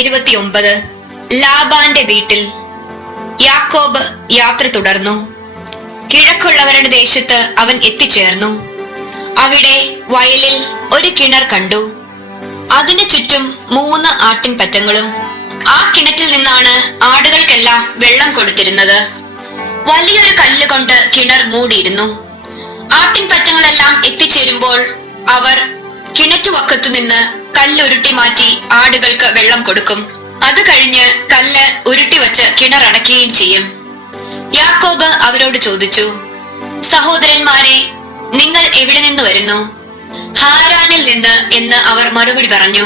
ഇരുപത്തിയൊമ്പത്. ലാബാന്റെ വീട്ടിൽ യാക്കോബ് യാത്ര തുടർന്നു. കിഴക്കുള്ളവരുടെ ദേശത്ത് അവൻ എത്തിച്ചേർന്നു. അവിടെ വയലിൽ ഒരു കിണർ കണ്ടു. അതിനു ചുറ്റും മൂന്ന് ആട്ടിൻപറ്റങ്ങളും. ആ കിണറ്റിൽ നിന്നാണ് ആടുകൾക്കെല്ലാം വെള്ളം കൊടുത്തിരുന്നത്. വലിയൊരു കല്ല് കൊണ്ട് കിണർ മൂടിയിരുന്നു. ആട്ടിൻ പറ്റങ്ങളെല്ലാം എത്തിച്ചേരുമ്പോൾ അവർ കിണറ്റുവക്കത്തു നിന്ന് കല്ല് ഉരുട്ടി മാറ്റി ആടുകൾക്ക് വെള്ളം കൊടുക്കും. അത് കഴിഞ്ഞ് കല്ല് ഉരുട്ടി വച്ച് കിണറടക്കുകയും ചെയ്യും. യാക്കോബ് അവരോട് ചോദിച്ചു സഹോദരന്മാരെ നിങ്ങൾ എവിടെ നിന്ന് വരുന്നു? ഹാരാനിൽ നിന്ന് എന്ന് അവർ മറുപടി പറഞ്ഞു.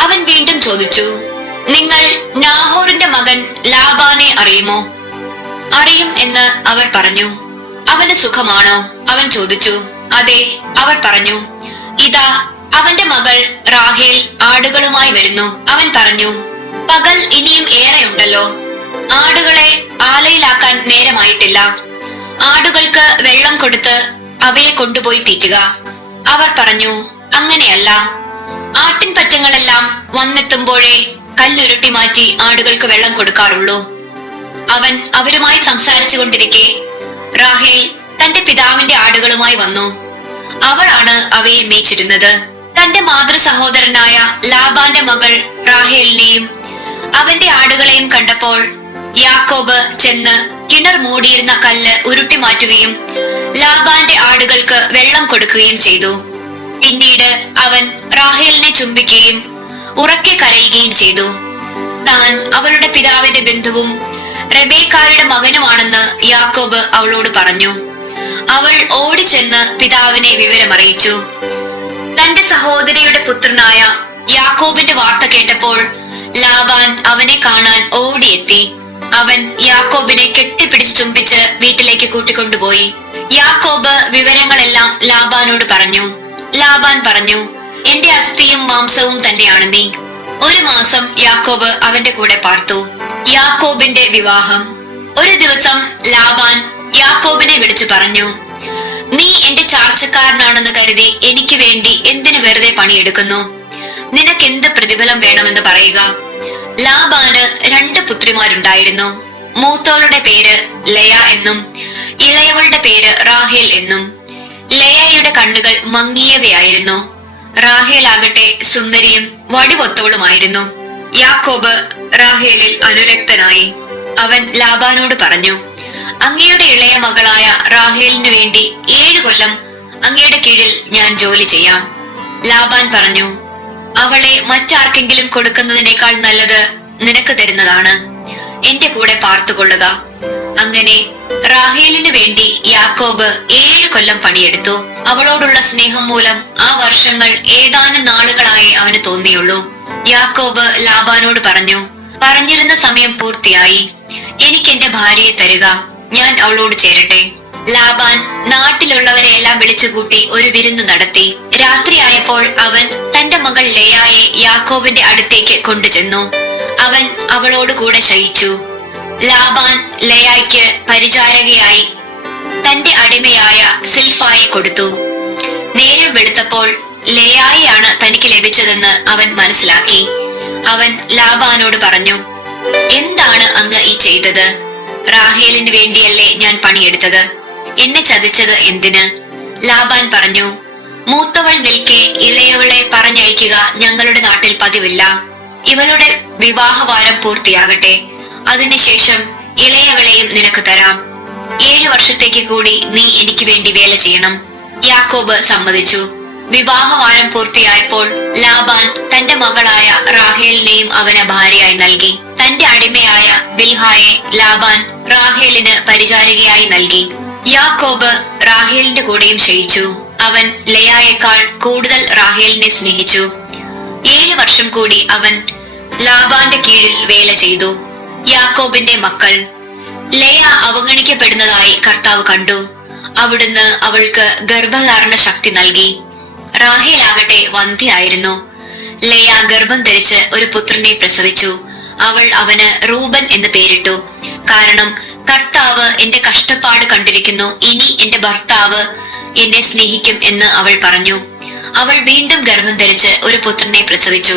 അവൻ വീണ്ടും ചോദിച്ചു നിങ്ങൾ നാഹോറിന്റെ മകൻ ലാബാനെ അറിയുമോ? അറിയും എന്ന് അവർ പറഞ്ഞു. അവന് സുഖമാണോ? അവൻ ചോദിച്ചു. അതെ അവർ പറഞ്ഞു. ഇതാ അവന്റെ മകൾ റാഹേൽ ആടുകളുമായി വരുന്നു. അവൻ പറഞ്ഞു പകൽ ഇനിയും ഏറെയുണ്ടല്ലോ. ആടുകളെ ആലയിലാക്കാൻ നേരമായിട്ടില്ല. ആടുകൾക്ക് വെള്ളം കൊടുത്ത് അവയെ കൊണ്ടുപോയി തീറ്റുക. അവർ പറഞ്ഞു അങ്ങനെയല്ല. ആട്ടിൻപറ്റങ്ങളെല്ലാം വന്നെത്തുമ്പോഴേ കല്ലുരുട്ടി മാറ്റി ആടുകൾക്ക് വെള്ളം കൊടുക്കാറുള്ളൂ. അവൻ അവരുമായി സംസാരിച്ചു കൊണ്ടിരിക്കെ റാഹേൽ തന്റെ പിതാവിന്റെ ആടുകളുമായി വന്നു. അവളാണ് അവയെ മേച്ചിരുന്നത്. തന്റെ മാതൃ സഹോദരനായ ലാബാന്റെ മകൾ റാഹേലിനെയും അവന്റെ ആടുകളെയും കണ്ടപ്പോൾ യാക്കോബ് ചെന്ന് കിണർ മൂടിയിരുന്ന കല്ല് ഉരുട്ടി മാറ്റുകയും ലാബാന്റെ ആടുകൾക്ക് വെള്ളം കൊടുക്കുകയും ചെയ്തു. പിന്നീട് അവൻ റാഹേലിനെ ചുംബിക്കുകയും ഉറക്കെ കരയുകയും ചെയ്തു. താൻ അവളുടെ പിതാവിന്റെ ബന്ധുവും റബേക്കായുടെ മകനുമാണെന്ന് യാക്കോബ് അവളോട് പറഞ്ഞു. അവൾ ഓടിച്ചെന്ന് പിതാവിനെ വിവരമറിയിച്ചു. തന്റെ സഹോദരിയുടെ പുത്രനായ യാക്കോബിന്റെ വാർത്ത കേട്ടപ്പോൾ ലാബാൻ അവനെ കാണാൻ ഓടിയെത്തി. അവൻ യാക്കോബിനെ കെട്ടിപ്പിടിച്ച് ചുംബിച്ച് വീട്ടിലേക്ക് കൂട്ടിക്കൊണ്ടുപോയി. യാക്കോബ് വിവരങ്ങളെല്ലാം ലാബാനോട് പറഞ്ഞു. ലാബാൻ പറഞ്ഞു എന്റെ അസ്ഥിയും മാംസവും തന്നെയാണ് നീ. ഒരു മാസം യാക്കോബ് അവന്റെ കൂടെ പാർത്തു. യാക്കോബിന്റെ വിവാഹം. ഒരു ദിവസം ലാബാൻ യാക്കോബിനെ വിളിച്ചു പറഞ്ഞു നീ എന്റെ ചാർച്ചക്കാരനാണെന്ന് കരുതി എനിക്ക് വേണ്ടി എന്തിനു വെറുതെ പണിയെടുക്കുന്നു? നിനക്ക് എന്ത് പ്രതിഫലം വേണമെന്ന് പറയുക? ലാബാന് രണ്ട് പുത്രിമാരുണ്ടായിരുന്നു. മൂത്തോളുടെ പേര് ലയ എന്നും ഇളയവളുടെ പേര് റാഹേൽ എന്നും. ലയയുടെ കണ്ണുകൾ മങ്ങിയവയായിരുന്നു. റാഹേൽ ആകട്ടെ സുന്ദരിയും വടിവൊത്തവളുമായിരുന്നു യാക്കോബ് റാഹേലിൽ അനുരക്തനായി. അവൻ ലാബാനോട് പറഞ്ഞു മകളായ റാഹേലിനു വേണ്ടി ഏഴു കൊല്ലം അങ്ങയുടെ കീഴിൽ ഞാൻ ജോലി ചെയ്യാം. ലാബാൻ പറഞ്ഞു അവളെ മറ്റാർക്കെങ്കിലും കൊടുക്കുന്നതിനേക്കാൾ നല്ലത് നിനക്ക് തരുന്നതാണ്. എന്റെ കൂടെ പാർത്തുകൊള്ളുക. അങ്ങനെ റാഹേലിനു വേണ്ടി യാക്കോബ് ഏഴു കൊല്ലം പണിയെടുത്തു. അവളോടുള്ള സ്നേഹം മൂലം ആ വർഷങ്ങൾ ഏതാനും നാളുകളായി അവന് തോന്നിയുള്ളൂ. യാക്കോബ് ലാബാനോട് പറഞ്ഞു പറഞ്ഞിരുന്ന സമയം പൂർത്തിയായി. എനിക്ക് എന്റെ ഭാര്യയെ തരിക. ഞാൻ അവളോട് ചേരട്ടെ. ലാബാൻ നാട്ടിലുള്ളവരെയെല്ലാം വിളിച്ചുകൂട്ടി ഒരു വിരുന്നു നടത്തി. രാത്രിയായപ്പോൾ അവൻ തന്റെ മകൾ ലയായെ യാക്കോബിന്റെ അടുത്തേക്ക് കൊണ്ടുചെന്നു. അവൻ അവളോട് കൂടെ ശയിച്ചു. ലാബാൻ ലയായ്ക്ക് പരിചാരകയായി തന്റെ അടിമയായ സിൽഫായെ കൊടുത്തു. നേരം വെളുത്തപ്പോൾ ലയായാണ് തനിക്ക് ലഭിച്ചതെന്ന് അവൻ മനസ്സിലാക്കി. അവൻ ലാബാനോട് പറഞ്ഞു എന്താണ് അങ്ങ് ഈ ചെയ്തത്? റാഹേലിന് വേണ്ടിയല്ലേ ഞാൻ പണിയെടുത്തത്. എന്നെ ചതിച്ചത് എന്തിന്? ലാബാൻ പറഞ്ഞു മൂത്തവൾ നിൽക്കെ ഇളയവളെ പറഞ്ഞയക്കുക ഞങ്ങളുടെ നാട്ടിൽ പതിവില്ല. ഇവളുടെ വിവാഹവാരം പൂർത്തിയാകട്ടെ. അതിനുശേഷം ഇളയവളെയും നിനക്ക് തരാം. ഏഴു വർഷത്തേക്ക് കൂടി നീ എനിക്ക് വേണ്ടി വേല ചെയ്യണം. യാക്കോബ് സമ്മതിച്ചു. വിവാഹവാരം പൂർത്തിയായപ്പോൾ ലാബാൻ തന്റെ മകളായ റാഹേലിനെയും അവന് ഭാര്യയായി നൽകി. തന്റെ അടിമയായ ബിൽഹായെ ലാബാൻ റാഹേലിന് പരിചാരികയായി നൽകി. യാക്കോബ് റാഹേലിന്റെ കൂടെയും ക്ഷയിച്ചു. അവൻ ലയായേക്കാൾ കൂടുതൽ റാഹേലിനെ സ്നേഹിച്ചു. ഏഴ് വർഷം കൂടി അവൻ ലാബാന്റെ കീഴിൽ വേല ചെയ്തു. യാക്കോബിന്റെ മക്കൾ ലയ അവഗണിക്കപ്പെടുന്നതായി കർത്താവ് കണ്ടു. അവിടുന്ന് അവൾക്ക് ഗർഭധാരണ ശക്തി നൽകി. റാഹേലാകട്ടെ വന്ധ്യയായിരുന്നു. ലയ ഗർഭം ധരിച്ച് ഒരു പുത്രനെ പ്രസവിച്ചു. അവൾ അവന് റൂബൻ എന്ന് പേരിട്ടു. കാരണം കർത്താവ് എന്റെ കഷ്ടപ്പാട് കണ്ടിരിക്കുന്നു ഇനി എന്റെ ഭർത്താവ് എന്നെ സ്നേഹിക്കും എന്ന് അവൾ പറഞ്ഞു. അവൾ വീണ്ടും ഗർഭം ധരിച്ച് ഒരു പുത്രനെ പ്രസവിച്ചു.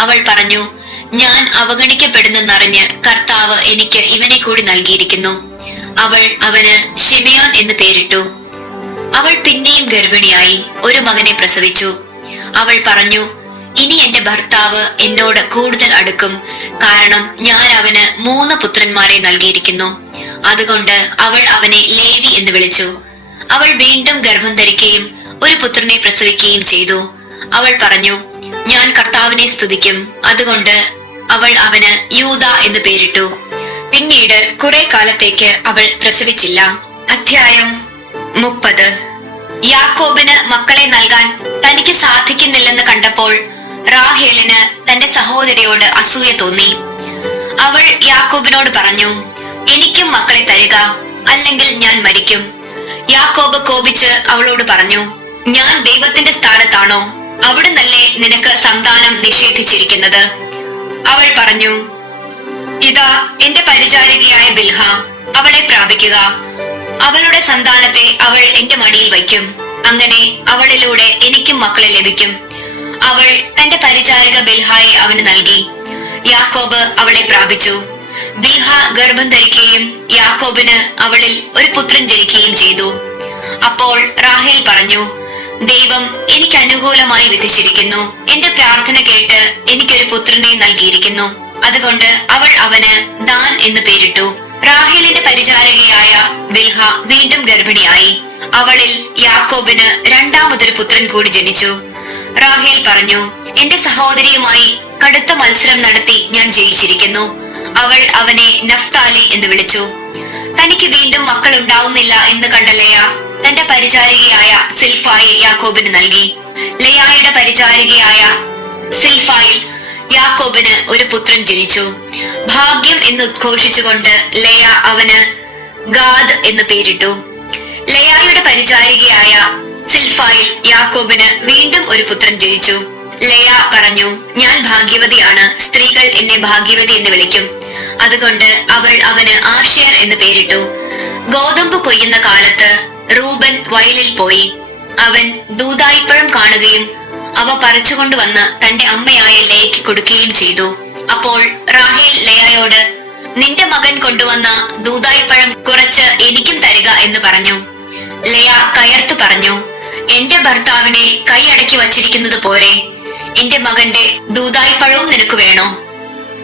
അവൾ പറഞ്ഞു ഞാൻ അവഗണിക്കപ്പെടുന്നെന്നറിഞ്ഞ് കർത്താവ് എനിക്ക് ഇവനെ കൂടി നൽകിയിരിക്കുന്നു. അവൾ അവന് ഷിമിയോൻ എന്ന് പേരിട്ടു. അവൾ പിന്നെയും ഗർഭിണിയായി ഒരു മകനെ പ്രസവിച്ചു. അവൾ പറഞ്ഞു ഇനി എന്റെ ഭർത്താവ് എന്നോട് കൂടുതൽ അടുക്കും. കാരണം ഞാൻ അവന് മൂന്ന് പുത്രന്മാരെ നൽകിയിരിക്കുന്നു. അതുകൊണ്ട് അവൾ അവനെ ലേവി എന്ന് വിളിച്ചു. അവൾ വീണ്ടും ഗർഭം ധരിക്കുകയും ഒരു പുത്രനെ പ്രസവിക്കുകയും ചെയ്തു. അവൾ പറഞ്ഞു ഞാൻ കർത്താവിനെ സ്തുതിക്കും. അതുകൊണ്ട് അവൾ അവന് യൂത എന്ന് പേരിട്ടു. പിന്നീട് കുറെ കാലത്തേക്ക് അവൾ പ്രസവിച്ചില്ല. അധ്യായം മുപ്പത്. യാക്കോബിന് മക്കളെ നൽകാൻ തനിക്ക് സാധിക്കുന്നില്ലെന്ന് കണ്ടപ്പോൾ റാഹേലിന് തന്റെ സഹോദരിയോട് അസൂയ തോന്നി. അവൾ യാക്കോബിനോട് പറഞ്ഞു എനിക്കും മക്കളെ തരിക അല്ലെങ്കിൽ ഞാൻ മരിക്കും. യാക്കോബ് കോപിച്ച് അവളോട് പറഞ്ഞു ഞാൻ ദൈവത്തിന്റെ സ്ഥാനത്താണോ? അവിടുന്നല്ലേ നിനക്ക് സന്താനം നിഷേധിച്ചിരിക്കുന്നത്? അവൾ പറഞ്ഞു ഇതാ എന്റെ പരിചാരികയായ ബിൽഹ അവളെ പ്രാപിക്കുക. അവളുടെ സന്താനത്തെ അവൾ എന്റെ മടിയിൽ വയ്ക്കും. അങ്ങനെ അവളിലൂടെ എനിക്കും മക്കളെ ലഭിക്കും. അവൾ തന്റെ പരിചാരക ബിൽഹായെ അവന് നൽകി. യാക്കോബ് അവളെ പ്രാപിച്ചു. ബിൽഹ ഗർഭം ധരിക്കുകയും യാക്കോബിന് അവളിൽ ഒരു പുത്രൻ ജനിക്കുകയും ചെയ്തു. അപ്പോൾ റാഹേൽ പറഞ്ഞു ദൈവം എനിക്ക് അനുകൂലമായി വിധിച്ചിരിക്കുന്നു. എന്റെ പ്രാർത്ഥന കേട്ട് എനിക്കൊരു പുത്രനെ നൽകിയിരിക്കുന്നു. അതുകൊണ്ട് അവൾ അവന് ദാൻ എന്ന് പേരിട്ടു. റാഹേലിന്റെ പരിചാരകയായ ബിൽഹ വീണ്ടും ഗർഭിണിയായി. അവളിൽ യാക്കോബിന് രണ്ടാമതൊരു പുത്രൻ കൂടി ജനിച്ചു. റാഹേൽ പറഞ്ഞു എന്റെ സഹോദരിയുമായി കടുത്ത മത്സരം നടത്തി ഞാൻ ജയിച്ചിരിക്കുന്നു. അവൾ അവനെ നഫ്താലി എന്ന് വിളിച്ചു. തനിക്ക് വീണ്ടും മക്കൾ ഉണ്ടാവുന്നില്ല എന്ന് കണ്ട ലയ തന്റെ പരിചാരികയായ സിൽഫായെ യാക്കോബിന് നൽകി. ലയായുടെ പരിചാരികയായ സിൽഫായിൽ യാക്കോബിന് ഒരു പുത്രൻ ജനിച്ചു. ഭാഗ്യം എന്ന് ഉദ്ഘോഷിച്ചുകൊണ്ട് ലയ അവന് ഗാദ് എന്ന് പേരിട്ടു. ലയായുടെ പരിചാരികയായ സിൽഫായിൽ യാക്കോബിന് വീണ്ടും ഒരു പുത്രൻ ജനിച്ചു. ലയ പറഞ്ഞു ഞാൻ ഭാഗ്യവതിയാണ്. സ്ത്രീകൾ എന്നെ ഭാഗ്യവതി എന്ന് വിളിക്കും. അതുകൊണ്ട് അവൾ അവന് ആഷേർ എന്ന് പേരിട്ടു. ഗോതമ്പ് കൊയ്യുന്ന കാലത്ത് റൂബൻ വയലിൽ പോയി. അവൻ ദൂതായിപ്പഴം കാണുകയും അവ പറിച്ചുകൊണ്ടുവന്ന് തന്റെ അമ്മയായ ലയയ്ക്ക് കൊടുക്കുകയും ചെയ്തു. അപ്പോൾ റാഹേൽ ലയയോട് നിന്റെ മകൻ കൊണ്ടുവന്ന ദൂതായിപ്പഴം കുറച്ച് എനിക്കും തരിക എന്ന് പറഞ്ഞു. ലയ കയർത്തു പറഞ്ഞു എന്റെ ഭർത്താവിനെ കൈയടക്കി വച്ചിരിക്കുന്നത് പോരെ. എന്റെ മകന്റെ ദൂതായിപ്പഴവും നിനക്ക് വേണോ?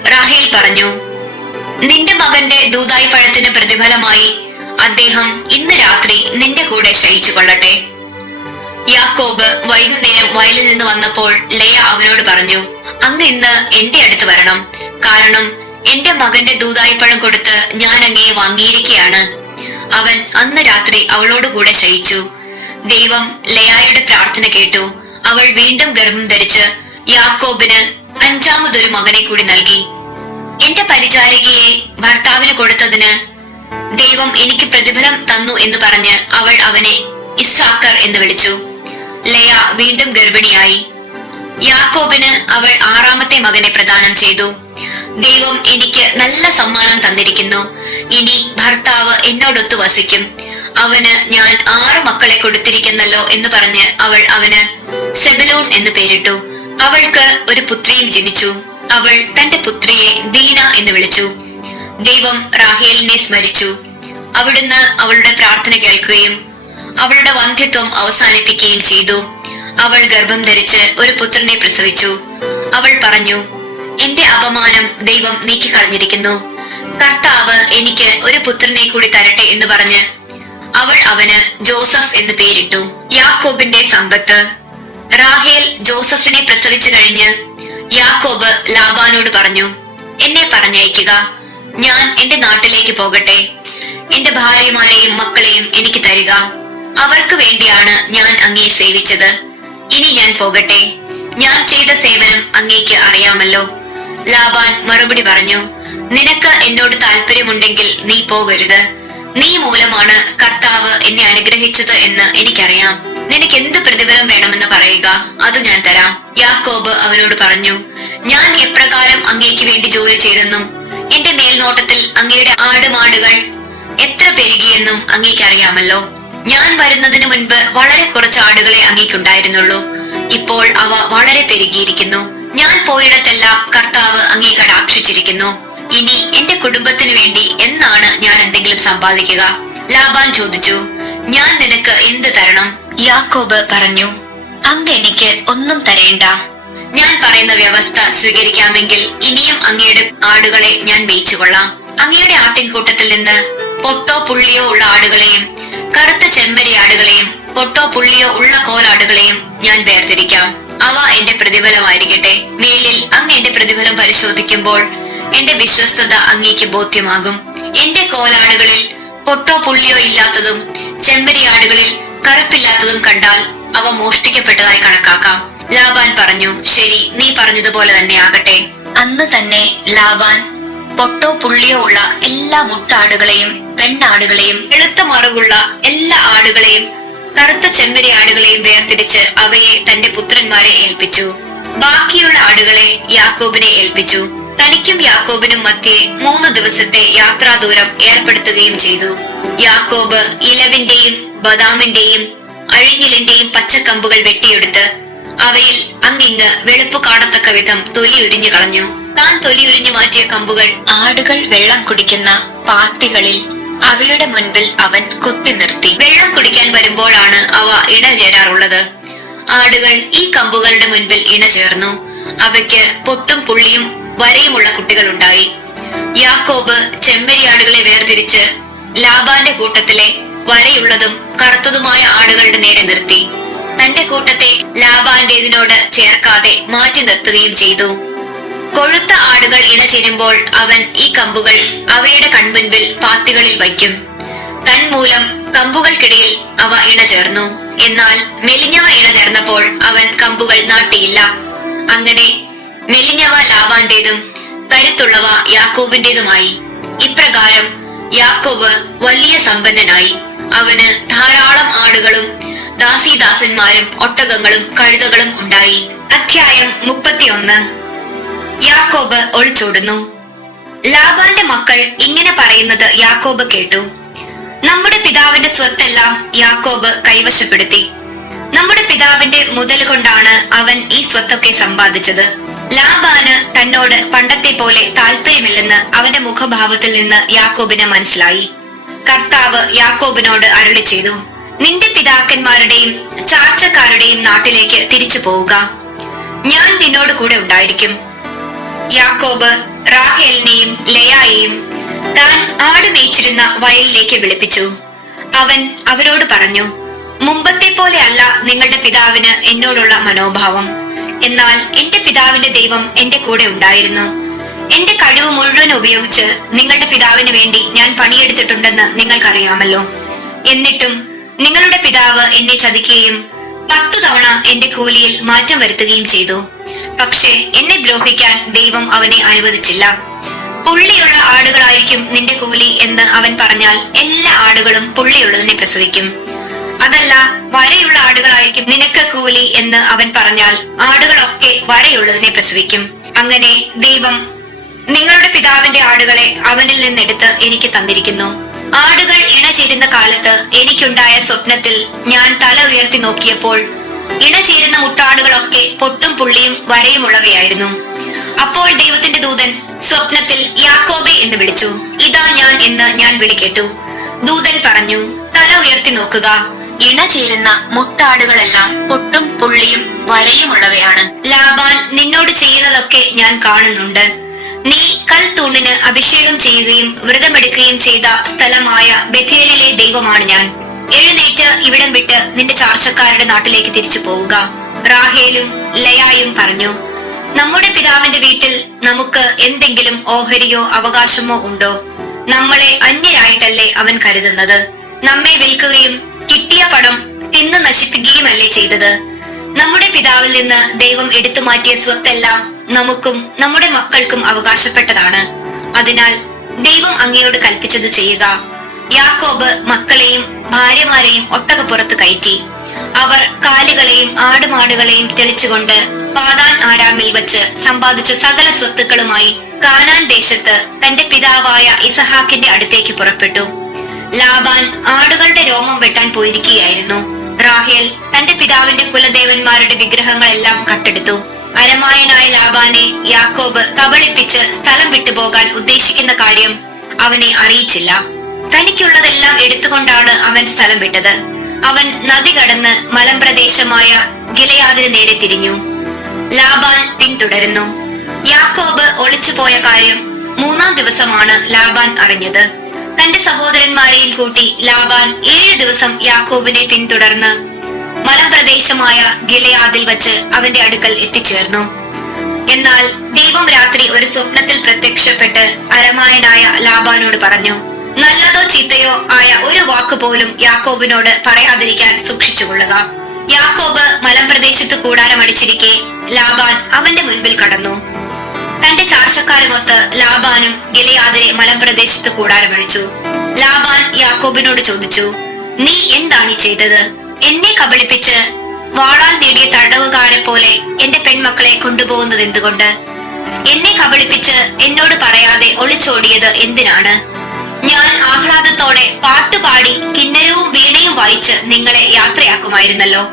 റാഹേൽ പറഞ്ഞു നിന്റെ മകന്റെ ദൂതായിപ്പഴത്തിന് പ്രതിഫലമായി അദ്ദേഹം ഇന്ന് രാത്രി നിന്റെ കൂടെ ശയിച്ചു കൊള്ളട്ടെ യാക്കോബ് വൈകുന്നേരം വയലിൽ നിന്ന് വന്നപ്പോൾ ലയ അവനോട് പറഞ്ഞു അങ്ങ് ഇന്ന് എന്റെ അടുത്ത് വരണം. കാരണം എന്റെ മകന്റെ ദൂതായിപ്പഴം കൊടുത്ത് ഞാൻ അങ്ങയെ വാങ്ങിയിരിക്കുകയാണ് അവൻ അന്ന് രാത്രി അവളോട് കൂടെ ശയിച്ചു. ദൈവം ലയായുടെ പ്രാർത്ഥന കേട്ടു. അവൾ വീണ്ടും ഗർഭം ധരിച്ച് യാക്കോബിന് അഞ്ചാമതൊരു മകനെ കൂടി നൽകി. എന്റെ പരിചാരികയെ ഭർത്താവിന് കൊടുത്തതിന് ദൈവം എനിക്ക് പ്രതിഫലം തന്നു എന്ന് പറഞ്ഞ് അവൾ അവനെ ഇസാക്കർ എന്ന് വിളിച്ചു. ലയ വീണ്ടും ഗർഭിണിയായി. യാക്കോബിന് അവൾ ആറാമത്തെ മകനെ പ്രദാനം ചെയ്തു. ദൈവം എനിക്ക് നല്ല സമ്മാനം തന്നിരിക്കുന്നു. ഇനി ഭർത്താവ് എന്നോടൊത്ത് വസിക്കും. അവന് ഞാൻ ആറ് മക്കളെ കൊടുത്തിരിക്കുന്നല്ലോ എന്ന് പറഞ്ഞ് അവൾ അവന് സെബലോൺ എന്ന് പേരിട്ടു. അവൾക്ക് ഒരു പുത്രിയും ജനിച്ചു. അവൾ തന്റെ പുത്രിയെ ദീന എന്ന് വിളിച്ചു. ദൈവം റാഹേലിനെ സ്മരിച്ചു. അവിടുന്ന് അവളുടെ പ്രാർത്ഥന കേൾക്കുകയും അവളുടെ വന്ധ്യത്വം അവസാനിപ്പിക്കുകയും ചെയ്തു. അവൾ ഗർഭം ധരിച്ച് ഒരു പുത്രനെ പ്രസവിച്ചു. അവൾ പറഞ്ഞു എന്റെ അപമാനം ദൈവം നീക്കിക്കളഞ്ഞിരിക്കുന്നു. കർത്താവ് എനിക്ക് ഒരു പുത്രനെ കൂടി തരട്ടെ എന്ന് പറഞ്ഞ് അവൾ അവന് ജോസഫ് എന്ന് പേരിട്ടു. യാക്കോബിന്റെ സമ്പത്ത്. റാഹേൽ ജോസഫിനെ പ്രസവിച്ചു കഴിഞ്ഞ് യാക്കോബ് ലാബാനോട് പറഞ്ഞു എന്നെ പറഞ്ഞയക്കുക. ഞാൻ എന്റെ നാട്ടിലേക്ക് പോകട്ടെ. എന്റെ ഭാര്യമാരെയും മക്കളെയും എനിക്ക് തരിക. അവർക്ക് വേണ്ടിയാണ് ഞാൻ അങ്ങയെ സേവിച്ചത്. ഇനി ഞാൻ പോകട്ടെ. ഞാൻ ചെയ്ത സേവനം അങ്ങേക്ക് അറിയാമല്ലോ. ലാബാൻ മറുപടി പറഞ്ഞു നിനക്ക് എന്നോട് താല്പര്യമുണ്ടെങ്കിൽ നീ പോകരുത്. നീ മൂലമാണ് കർത്താവ് എന്നെ അനുഗ്രഹിച്ചത് എന്ന് എനിക്കറിയാം. നിനക്ക് എന്ത് പ്രതിഫലം വേണമെന്ന് പറയുക അത് ഞാൻ തരാം. യാക്കോബ് അവനോട് പറഞ്ഞു ഞാൻ എപ്രകാരം അങ്ങേക്ക് വേണ്ടി ജോലി ചെയ്തെന്നും എന്റെ മേൽനോട്ടത്തിൽ അങ്ങയുടെ ആടുമാടുകൾ എത്ര പെരുകിയെന്നും അങ്ങേക്ക് അറിയാമല്ലോ. ഞാൻ വരുന്നതിന് മുൻപ് വളരെ കുറച്ച് ആടുകളെ അങ്ങേക്കുണ്ടായിരുന്നുള്ളൂ. ഇപ്പോൾ അവ വളരെ പെരുകിയിരിക്കുന്നു. ഞാൻ പോയിടത്തെല്ലാം കർത്താവ് അങ്ങേ കടാക്ഷിച്ചിരിക്കുന്നു ഇനി എന്റെ കുടുംബത്തിന് വേണ്ടി എന്നാണ് ഞാൻ എന്തെങ്കിലും സമ്പാദിക്കുക? ലാബാൻ ചോദിച്ചു. ഞാൻ നിനക്ക് എന്ത് തരണം? യാക്കോബ് പറഞ്ഞു. അങ്ങ് എനിക്ക് ഒന്നും തരേണ്ട. ഞാൻ പറയുന്ന വ്യവസ്ഥ സ്വീകരിക്കാമെങ്കിൽ ഇനിയും അങ്ങയുടെ ആടുകളെ ഞാൻ മേയിച്ചുകൊള്ളാം. അങ്ങയുടെ ആട്ടിൻകൂട്ടത്തിൽ നിന്ന് പൊട്ടോ പുള്ളിയോ ഉള്ള ആടുകളെയും ആടുകളെയും പൊട്ടോ പുള്ളിയോ ഉള്ള കോലാടുകളെയും ഞാൻ വേർതിരിക്കാം. അവ എന്റെ പ്രതിഫലമായിരിക്കട്ടെ. മേലിൽ അങ്ങ് എന്റെ പ്രതിഫലം പരിശോധിക്കുമ്പോൾ എന്റെ വിശ്വസ്തത അങ്ങേക്ക് ബോധ്യമാകും. എന്റെ കോലാടുകളിൽ പൊട്ടോ പുള്ളിയോ ഇല്ലാത്തതും ചെമ്പരിയാടുകളിൽ കറുപ്പില്ലാത്തതും കണ്ടാൽ അവ മോഷ്ടിക്കപ്പെട്ടതായി കണക്കാക്കാം. ലാബാൻ പറഞ്ഞു ശരി നീ പറഞ്ഞതുപോലെ തന്നെ ആകട്ടെ. അന്ന് തന്നെ ലാബാൻ പൊട്ടോ പുള്ളിയോ ഉള്ള എല്ലാ മുട്ടാടുകളെയും പെണ്ണാടുകളെയും വെളുത്ത മറവുള്ള എല്ലാ ആടുകളെയും കറുത്ത ചെമ്മരി ആടുകളെയും വേർതിരിച്ച് അവയെ തന്റെ പുത്രന്മാരെ ഏൽപ്പിച്ചു. ബാക്കിയുള്ള ആടുകളെ യാക്കോബിനെ ഏൽപ്പിച്ചു. തനിക്കും യാക്കോബിനും മധ്യേ മൂന്ന് ദിവസത്തെ യാത്രാ ദൂരം ഏർപ്പെടുത്തുകയും ചെയ്തു. യാക്കോബ് ഇലവിന്റെയും ബദാമിന്റെയും അഴിഞ്ഞിലിന്റെയും പച്ചക്കമ്പുകൾ വെട്ടിയെടുത്ത് അവയിൽ അങ്ങിങ്ങ് വെളുപ്പ് കാണത്തക്ക വിധം തൊലി ഉരിഞ്ഞു കളഞ്ഞു. താൻ തൊലി ഉരിഞ്ഞു മാറ്റിയ കമ്പുകൾ ആടുകൾ വെള്ളം കുടിക്കുന്ന പാത്തികളിൽ അവയുടെ മുൻപിൽ അവൻ കുത്തി നിർത്തി. വെള്ളം കുടിക്കാൻ വരുമ്പോഴാണ് അവ ഇണചേരാറുള്ളത്. ആടുകൾ ഈ കമ്പുകളുടെ മുൻപിൽ ഇണചേർന്നു. അവയ്ക്ക് പൊട്ടും പുള്ളിയും വരയുമുള്ള കുട്ടികളുണ്ടായി. യാക്കോബ് ചെമ്മരിയാടുകളെ വേർതിരിച്ച് ലാബാന്റെ കൂട്ടത്തിലെ വരയുള്ളതും കറുത്തതുമായ ആടുകളുടെ നേരെ നിർത്തി. തന്റെ കൂട്ടത്തെ ലാബാന്റേതിനോട് ചേർക്കാതെ മാറ്റി നിർത്തുകയും ചെയ്തു. കൊഴുത്ത ആടുകൾ ഇണചേരുമ്പോൾ അവൻ ഈ കമ്പുകൾ അവയുടെ കൺമുൻപിൽ പാത്തികളിൽ വയ്ക്കും. തന്മൂലം കമ്പുകൾക്കിടയിൽ അവ ഇണചേർന്നു. എന്നാൽ മെലിഞ്ഞവ ഇണചേർന്നപ്പോൾ അവൻ കമ്പുകൾ നാട്ടിയില്ല. അങ്ങനെ മെലിഞ്ഞവ ലാവാന്റേതും കരുത്തുള്ളവ യാക്കോബിന്റേതുമായി. ഇപ്രകാരം യാക്കോബ് വലിയ സമ്പന്നനായി. അവന് ധാരാളം ആടുകളും ദാസിദാസന്മാരും ഒട്ടകങ്ങളും കഴുതകളും ഉണ്ടായി. അധ്യായം മുപ്പത്തിയൊന്ന്. യാക്കോബ് ഒളിച്ചോടുന്നു ലാബാന്റെ മക്കൾ ഇങ്ങനെ പറയുന്നത് യാക്കോബ് കേട്ടു. നമ്മുടെ പിതാവിന്റെ സ്വത്തെല്ലാം യാക്കോബ് കൈവശപ്പെടുത്തി. നമ്മുടെ പിതാവിന്റെ മുതൽ കൊണ്ടാണ് അവൻ ഈ സ്വത്തൊക്കെ സമ്പാദിച്ചത്. ലാബാന് തന്നോട് പണ്ടത്തെ പോലെ താല്പര്യമില്ലെന്ന് അവന്റെ മുഖഭാവത്തിൽ നിന്ന് യാക്കോബിന് മനസ്സിലായി. കർത്താവ് യാക്കോബിനോട് അരുളി ചെയ്തു നിന്റെ പിതാക്കന്മാരുടെയും ചാർച്ചക്കാരുടെയും നാട്ടിലേക്ക് തിരിച്ചു പോവുക. ഞാൻ നിന്നോട് കൂടെ ഉണ്ടായിരിക്കും. യാക്കോബ് റാഹേലിനെയും ലയായെയും താൻ ആട് മേച്ചിരുന്ന വയലിലേക്ക് വിളിപ്പിച്ചു. അവൻ അവരോട് പറഞ്ഞു മുമ്പത്തെ പോലെ അല്ല നിങ്ങളുടെ പിതാവിന് എന്നോടുള്ള മനോഭാവം. എന്നാൽ എന്റെ പിതാവിന്റെ ദൈവം എന്റെ കൂടെ ഉണ്ടായിരുന്നു. എന്റെ കഴിവ് മുഴുവൻ ഉപയോഗിച്ച് നിങ്ങളുടെ പിതാവിന് വേണ്ടി ഞാൻ പണിയെടുത്തിട്ടുണ്ടെന്ന് നിങ്ങൾക്കറിയാമല്ലോ. എന്നിട്ടും നിങ്ങളുടെ പിതാവ് എന്നെ ചതിക്കുകയും പത്തു തവണ എന്റെ കൂലിയിൽ മാറ്റം വരുത്തുകയും ചെയ്തു. പക്ഷേ എന്നെ ദ്രോഹിക്കാൻ ദൈവം അവനെ അനുവദിച്ചില്ല. പുള്ളിയുള്ള ആടുകളായിരിക്കും നിന്റെ കൂലി എന്ന് അവൻ പറഞ്ഞാൽ എല്ലാ ആടുകളും പുള്ളിയുള്ളതിനെ പ്രസവിക്കും. അതല്ല വരയുള്ള ആടുകളായിരിക്കും നിനക്ക് കൂലി എന്ന് അവൻ പറഞ്ഞാൽ ആടുകളൊക്കെ വരയുള്ളതിനെ പ്രസവിക്കും. അങ്ങനെ ദൈവം നിങ്ങളുടെ പിതാവിന്റെ ആടുകളെ അവനിൽ നിന്നെടുത്ത് എനിക്ക് തന്നിരിക്കുന്നു. ആടുകൾ ഇണചേരുന്ന കാലത്ത് എനിക്കുണ്ടായ സ്വപ്നത്തിൽ ഞാൻ തല ഉയർത്തി നോക്കിയപ്പോൾ ഇണചേരുന്ന മുട്ടാടുകളൊക്കെ പൊട്ടും പുള്ളിയും വരയുമുള്ളവയായിരുന്നു അപ്പോൾ ദൈവത്തിന്റെ ദൂതൻ സ്വപ്നത്തിൽ യാക്കോബെ എന്ന് വിളിച്ചു. ഇതാ ഞാൻ എന്ന് ഞാൻ വിളിക്കേട്ടു. ദൂതൻ പറഞ്ഞു തല ഉയർത്തി നോക്കുക. ഇണ ചേരുന്ന മുട്ടാടുകളെല്ലാം പൊട്ടും പുള്ളിയും വരയുമുള്ളവയാണ് ലാബാൻ നിന്നോട് ചെയ്യുന്നതൊക്കെ ഞാൻ കാണുന്നുണ്ട്. നീ കൽ തൂണിന് അഭിഷേകം ചെയ്യുകയും വ്രതമെടുക്കുകയും ചെയ്ത സ്ഥലമായ ബഥേലിലെ ദൈവമാണ് ഞാൻ. എഴുന്നേറ്റ് ഇവിടം വിട്ട് നിന്റെ ചാർച്ചക്കാരുടെ നാട്ടിലേക്ക് തിരിച്ചു പോവുക. റാഹേലും ലയായും പറഞ്ഞു നമ്മുടെ പിതാവിന്റെ വീട്ടിൽ നമുക്ക് എന്തെങ്കിലും ഓഹരിയോ അവകാശമോ ഉണ്ടോ? നമ്മളെ അന്യരായിട്ടല്ലേ അവൻ കരുതുന്നത്? നമ്മെ വിൽക്കുകയും കിട്ടിയ പണം തിന്നു നശിപ്പിക്കുകയുമല്ലേ ചെയ്തത്? നമ്മുടെ പിതാവിൽ നിന്ന് ദൈവം എടുത്തു മാറ്റിയ സ്വത്തെല്ലാം നമുക്കും നമ്മുടെ മക്കൾക്കും അവകാശപ്പെട്ടതാണ്. അതിനാൽ ദൈവം അങ്ങയോട് കൽപ്പിച്ചത് ചെയ്യുക. യാക്കോബ് മക്കളെയും ഭാര്യമാരെയും ഒട്ടകപ്പുറത്ത് കയറ്റി. അവർ കാലികളെയും ആടുമാടുകളെയും തെളിച്ചുകൊണ്ട് പാതാൻ ആരാമിൽ വെച്ച് സമ്പാദിച്ച സകല സ്വത്തുക്കളുമായി കാനാൻ ദേശത്ത് തന്റെ പിതാവായ ഇസഹാക്കിന്റെ അടുത്തേക്ക് പുറപ്പെട്ടു. ലാബാൻ ആടുകളുടെ രോമം വെട്ടാൻ പോയിരിക്കുകയായിരുന്നു. റാഹേൽ തന്റെ പിതാവിന്റെ കുലദേവന്മാരുടെ വിഗ്രഹങ്ങളെല്ലാം കട്ടെടുത്തു. അരമായനായ ലാബാനെ യാക്കോബ് കബളിപ്പിച്ച് സ്ഥലം വിട്ടുപോകാൻ ഉദ്ദേശിക്കുന്ന കാര്യം അവനെ അറിയിച്ചില്ല. തനിക്കുള്ളതെല്ലാം എടുത്തുകൊണ്ടാണ് അവൻ സ്ഥലം വിട്ടത്. അവൻ നദി കടന്ന് മലമ്പ്രദേശമായ ഗിലയാദിന് നേരെ തിരിഞ്ഞു. ലാബാൻ പിന്തുടരുന്നു. യാക്കോബ് ഒളിച്ചുപോയ കാര്യം മൂന്നാം ദിവസമാണ് ലാബാൻ അറിഞ്ഞത്. തന്റെ സഹോദരന്മാരെയും കൂട്ടി ലാബാൻ ഏഴ് ദിവസം യാക്കോബിനെ പിന്തുടർന്ന് മലമ്പ്രദേശമായ ഗിലയാദിൽ വച്ച് അവന്റെ അടുക്കൽ എത്തിച്ചേർന്നു. എന്നാൽ ദൈവം രാത്രി ഒരു സ്വപ്നത്തിൽ പ്രത്യക്ഷപ്പെട്ട് അരമായനായ ലാബാനോട് പറഞ്ഞു നല്ലതോ ചീത്തയോ ആയ ഒരു വാക്ക് പോലും യാക്കോബിനോട് പറയാതിരിക്കാൻ സൂക്ഷിച്ചുകൊള്ളുക. യാക്കോബ് മലമ്പ്രദേശത്ത് കൂടാരമടിച്ചിരിക്കെ ലാബാൻ അവന്റെ മുൻപിൽ കടന്നു. തന്റെ ചാർച്ചക്കാരുമൊത്ത് ലാബാനും ഗിലയാദിലെ മലമ്പ്രദേശത്ത് കൂടാരമടിച്ചു ലാബാൻ യാക്കോബിനോട് ചോദിച്ചു നീ എന്താണ് ചെയ്തത്? എന്നെ കബളിപ്പിച്ച് വാളാൽ നേടിയ തടവുകാരെ പോലെ എന്റെ പെൺമക്കളെ കൊണ്ടുപോകുന്നത് എന്തുകൊണ്ട്? എന്നെ കബളിപ്പിച്ച് എന്നോട് പറയാതെ ഒളിച്ചോടിയത് എന്തിനാണ്? ഞാൻ ആഹ്ലാദത്തോടെ പാട്ടുപാടി കിന്നരവും വീണയും വായിച്ച് നിങ്ങളെ യാത്രയാക്കുമായിരുന്നല്ലോ.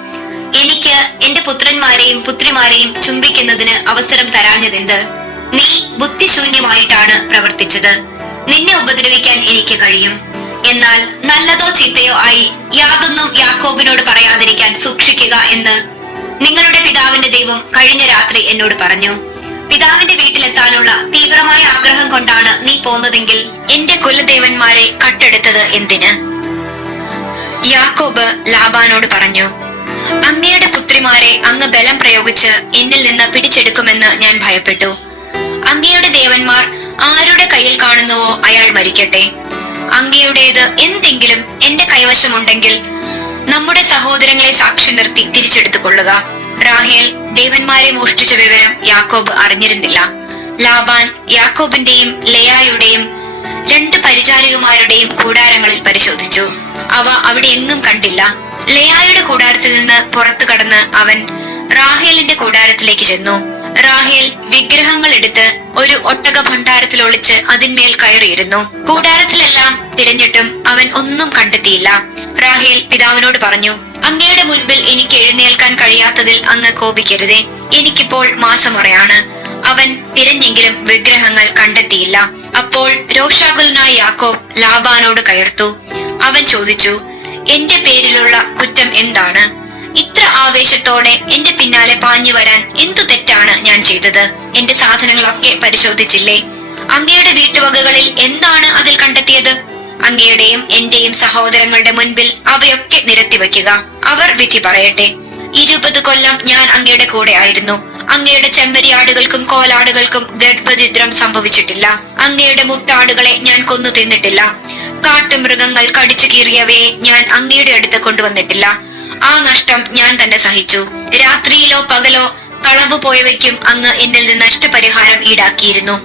എനിക്ക് എന്റെ പുത്രന്മാരെയും പുത്രിമാരെയും ചുംബിക്കുന്നതിന് അവസരം തരാഞ്ഞതെന്ത്? നീ ബുദ്ധിശൂന്യമായിട്ടാണ് പ്രവർത്തിച്ചത്. നിന്നെ ഉപദ്രവിക്കാൻ എനിക്ക് കഴിയും. എന്നാൽ നല്ലതോ ചീത്തയോ ആയി യാതൊന്നും യാക്കോബിനോട് പറയാതിരിക്കാൻ സൂക്ഷിക്കുക എന്ന് നിങ്ങളുടെ പിതാവിന്റെ ദൈവം കഴിഞ്ഞ രാത്രി എന്നോട് പറഞ്ഞു. പിതാവിന്റെ വീട്ടിലെത്താനുള്ള തീവ്രമായ ആഗ്രഹം കൊണ്ടാണ് നീ പോന്നതെങ്കിൽ എന്റെ കുലദേവന്മാരെ കട്ടെടുത്തത് എന്തിന്? യാക്കോബ് ലാബാനോട് പറഞ്ഞു അമ്മയുടെ പുത്രിമാരെ അങ്ങ് ബലം പ്രയോഗിച്ച് എന്നിൽ നിന്ന് പിടിച്ചെടുക്കുമെന്ന് ഞാൻ ഭയപ്പെട്ടു. അങ്ങയുടെ ദേവന്മാർ ആരുടെ കയ്യിൽ കാണുന്നുവോ അയാൾ മരിക്കട്ടെ. അങ്ങയുടേത് എന്തെങ്കിലും എന്റെ കൈവശമുണ്ടെങ്കിൽ നമ്മുടെ സഹോദരങ്ങളെ സാക്ഷി നിർത്തി തിരിച്ചെടുത്തുകൊള്ളുക. റാഹേൽ ദേവന്മാരെ മോഷ്ടിച്ച വിവരം യാക്കോബ് അറിഞ്ഞിരുന്നില്ല. ലാബാൻ യാക്കോബിന്റെയും ലയായുടെയും രണ്ട് പരിചാരികമാരുടെയും കൂടാരങ്ങളിൽ പരിശോധിച്ചു. അവ അവിടെ എങ്ങും കണ്ടില്ല. ലയായുടെ കൂടാരത്തിൽ നിന്ന് പുറത്തു കടന്ന് അവൻ റാഹേലിന്റെ കൂടാരത്തിലേക്ക് ചെന്നു. റാഹേൽ വിഗ്രഹങ്ങൾ എടുത്ത് ഒരു ഒട്ടക ഭണ്ഡാരത്തിൽ ഒളിച്ച് അതിന്മേൽ കയറിയിരുന്നു. കൂടാരത്തിലെല്ലാം തിരഞ്ഞിട്ടും അവൻ ഒന്നും കണ്ടെത്തിയില്ല. റാഹേൽ പിതാവിനോട് പറഞ്ഞു അങ്ങയുടെ മുൻപിൽ എനിക്ക് എഴുന്നേൽക്കാൻ കഴിയാത്തതിൽ അങ്ങ് കോപിക്കരുതേ. എനിക്കിപ്പോൾ മാസമുറയാണ്. അവൻ തിരഞ്ഞെങ്കിലും വിഗ്രഹങ്ങൾ കണ്ടെത്തിയില്ല. അപ്പോൾ രോഷാകുലനായ യാക്കോബ് ലാബാനോട് കയർത്തു. അവൻ ചോദിച്ചു എന്റെ പേരിലുള്ള കുറ്റം എന്താണ്? ഇത്ര ആവേശത്തോടെ എന്റെ പിന്നാലെ പാഞ്ഞു വരാൻ എന്തു തെറ്റാണ് ഞാൻ ചെയ്തത്? എന്റെ സാധനങ്ങളൊക്കെ പരിശോധിച്ചില്ലേ? അങ്ങയുടെ വീട്ടുവകകളിൽ എന്താണ് അതിൽ കണ്ടെത്തിയത്? അങ്ങയുടെയും എന്റെയും സഹോദരങ്ങളുടെ മുൻപിൽ അവയൊക്കെ നിരത്തി വയ്ക്കുക അവർ വിധി പറയട്ടെ. ഇരുപത് കൊല്ലം ഞാൻ അങ്ങയുടെ കൂടെ ആയിരുന്നു. അങ്ങയുടെ ചെമ്മരിയാടുകൾക്കും കോലാടുകൾക്കും ഗർഭചിത്രം സംഭവിച്ചിട്ടില്ല. അങ്ങയുടെ മുട്ടാടുകളെ ഞാൻ കൊന്നു തിന്നിട്ടില്ല. കാട്ടുമൃഗങ്ങൾ കടിച്ചു കീറിയവയെ ഞാൻ അങ്ങയുടെ അടുത്ത് കൊണ്ടുവന്നിട്ടില്ല. ആ നഷ്ടം ഞാൻ തന്നെ സഹിച്ചു. രാത്രിയിലോ പകലോ കളവ് പോയവയ്ക്കും അങ്ങ് എന്നിൽ നിന്ന് നഷ്ടപരിഹാരം ഈടാക്കിയിരുന്നു.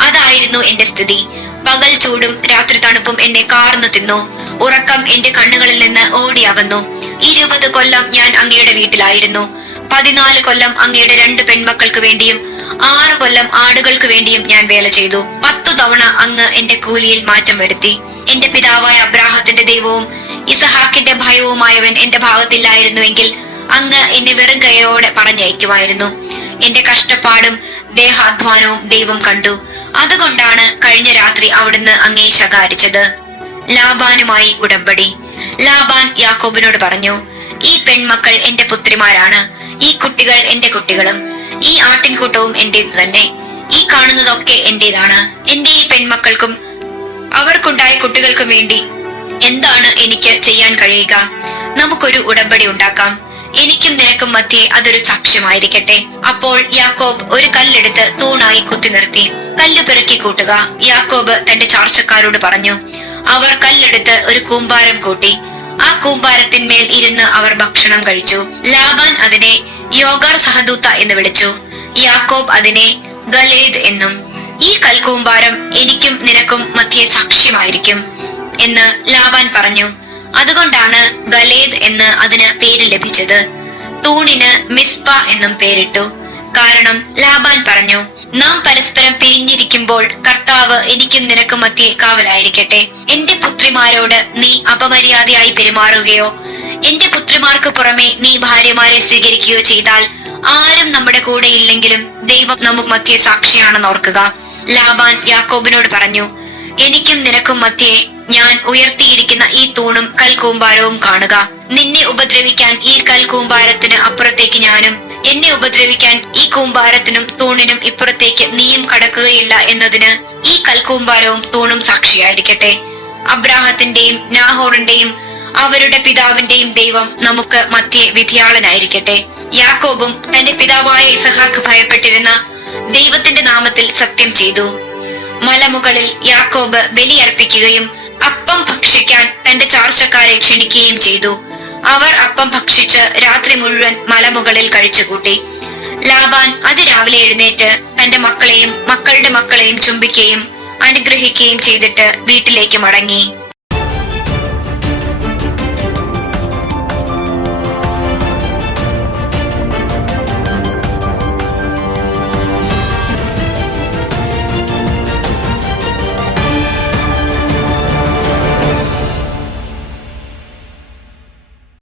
അതായിരുന്നു എന്റെ സ്ഥിതി. പകൽ ചൂടും രാത്രി തണുപ്പും എന്നെ കാർന്നു തിന്നു. ഉറക്കം എന്റെ കണ്ണുകളിൽ നിന്ന് ഓടിയകന്നു. ഇരുപത് കൊല്ലം ഞാൻ അങ്ങയുടെ വീട്ടിലായിരുന്നു. പതിനാല് കൊല്ലം അങ്ങയുടെ രണ്ട് പെൺമക്കൾക്ക് വേണ്ടിയും ആറ് കൊല്ലം ആടുകൾക്ക് വേണ്ടിയും ഞാൻ വേല ചെയ്തു. പത്തു തവണ അങ്ങ് എന്റെ കൂലിയിൽ മാറ്റം വരുത്തി. എന്റെ പിതാവായ അബ്രാഹത്തിന്റെ ദൈവവും ഇസഹാക്കിന്റെ ഭയവുമായവൻ എന്റെ ഭാഗത്തില്ലായിരുന്നുവെങ്കിൽ അങ്ങ് എന്നെ വെറും കൈയോടെ പറഞ്ഞയക്കുമായിരുന്നു. എന്റെ കഷ്ടപ്പാടും ദേഹാധ്വാനവും ദൈവം കണ്ടു. അതുകൊണ്ടാണ് കഴിഞ്ഞ രാത്രി അവിടുന്ന് അങ്ങേ ശകാരിച്ചത്. ലാബാനുമായി ഉടമ്പടി. ലാബാൻ യാക്കോബിനോട് പറഞ്ഞു ഈ പെൺമക്കൾ എന്റെ പുത്രിമാരാണ്. ഈ കുട്ടികൾ എന്റെ കുട്ടികളും. ഈ ആട്ടിൻകൂട്ടവും എന്റേത് തന്നെ. ഈ കാണുന്നതൊക്കെ എന്റേതാണ്. എന്റെ ഈ പെൺമക്കൾക്കും അവർക്കുണ്ടായ കുട്ടികൾക്കും വേണ്ടി എന്താണ് എനിക്ക് ചെയ്യാൻ കഴിയുക? നമുക്കൊരു ഉടമ്പടി ഉണ്ടാക്കാം. എനിക്കും നിനക്കും മധ്യേ അതൊരു സാക്ഷ്യമായിരിക്കട്ടെ. അപ്പോൾ യാക്കോബ് ഒരു കല്ലെടുത്ത് തൂണായി കുത്തി നിർത്തി. കല്ല് പെറുക്കി കൂട്ടുക. യാക്കോബ് തന്റെ ചാർച്ചക്കാരോട് പറഞ്ഞു അവർ കല്ലെടുത്ത് ഒരു കൂമ്പാരം കൂട്ടി. ആ കൂമ്പാരത്തിന്മേൽ ഇരുന്ന് അവർ ഭക്ഷണം കഴിച്ചു. ലാബാൻ അതിനെ യോഗാർ സഹദൂത്ത എന്ന് വിളിച്ചു. യാക്കോബ് അതിനെ ഗലേദ് എന്നും ഈ കൽക്കൂമ്പാരം എനിക്കും നിനക്കും മധ്യേ സാക്ഷ്യമായിരിക്കും എന്ന് ലാബാൻ പറഞ്ഞു. അതുകൊണ്ടാണ് ഗലേദ് എന്ന് അതിന് പേര് ലഭിച്ചത്. തൂണിന് മിസ്പ എന്നും പേരിട്ടു. കാരണം ലാബാൻ പറഞ്ഞു നാം പരസ്പരം പിരിഞ്ഞിരിക്കുമ്പോൾ കർത്താവ് എനിക്കും നിനക്കും മധ്യേ കാവലായിരിക്കട്ടെ. എന്റെ പുത്രിമാരോട് നീ അപമര്യാദയായി പെരുമാറുകയോ എന്റെ പുത്രിമാർക്ക് പുറമെ നീ ഭാര്യമാരെ സ്വീകരിക്കുകയോ ചെയ്താൽ ആരും നമ്മുടെ കൂടെ ഇല്ലെങ്കിലും ദൈവം നമുക്ക് മധ്യേ സാക്ഷിയാണെന്ന് ഓർക്കുക. ലാബാൻ യാക്കോബിനോട് പറഞ്ഞു എനിക്കും നിനക്കും മധ്യേ ഞാൻ ഉയർത്തിയിരിക്കുന്ന ഈ തൂണും കൽകൂമ്പാരവും കാണുക. നിന്നെ ഉപദ്രവിക്കാൻ ഈ കൽക്കൂമ്പാരത്തിന് അപ്പുറത്തേക്ക് ഞാനും എന്നെ ഉപദ്രവിക്കാൻ ഈ കൂമ്പാരത്തിനും തൂണിനും ഇപ്പുറത്തേക്ക് നീയും കടക്കുകയില്ല എന്നതിന് ഈ കൽക്കൂമ്പാരവും തൂണും സാക്ഷിയായിരിക്കട്ടെ. അബ്രാഹത്തിന്റെയും നാഹോറിന്റെയും അവരുടെ പിതാവിന്റെയും ദൈവം നമുക്ക് മധ്യേ വിധിയാളനായിരിക്കട്ടെ യാക്കോബും തന്റെ പിതാവായ ഇസഹാക്ക് ഭയപ്പെട്ടിരുന്ന ദൈവത്തിന്റെ നാമത്തിൽ സത്യം ചെയ്തു. മലമുകളിൽ യാക്കോബ് ബലിയർപ്പിക്കുകയും അപ്പം ഭക്ഷിക്കാൻ തന്റെ ചാർച്ചക്കാരെ ക്ഷണിക്കുകയും ചെയ്തു. അവർ അപ്പം ഭക്ഷിച്ച് രാത്രി മുഴുവൻ മലമുകളിൽ കഴിച്ചുകൂട്ടി. ലാബാൻ അതിരാവിലെ എഴുന്നേറ്റ് തന്റെ മക്കളെയും മക്കളുടെ മക്കളെയും ചുംബിക്കുകയും അനുഗ്രഹിക്കുകയും ചെയ്തിട്ട് വീട്ടിലേക്ക് മടങ്ങി.